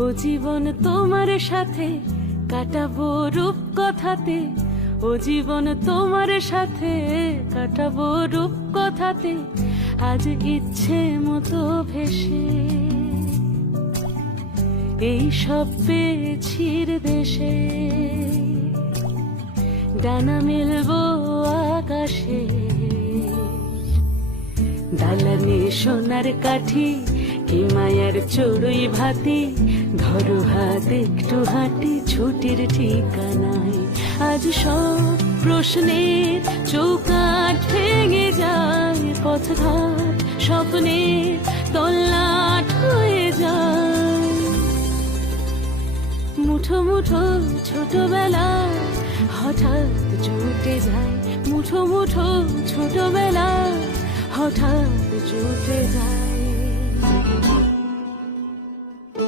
ও জীবন তোমার সাথে কাটাবো রূপ কথাতে, ও জীবন তোমার সাথে কাটাবো রূপ কথাতে, আজ ইচ্ছে মতো ভেসে এই সব পেয়েছি দেশে। ডানা মেলবো আকাশে, দালানে সোনার কাঠি, কি মায়ার চড়ুই ভাতি, ধরো হাত একটু হাঁটি, ছুটির ঠিকানায় আজ সব প্রশ্নের চৌকাঠ ভেঙে যায়, পথঘাট স্বপ্নের তল্লাট হয়ে যায়। মুঠো মুঠো ছোটবেলা হঠাৎ জুটে যায়, মুঠো মুঠো ছোটবেলা হঠাৎ জুটে যায়।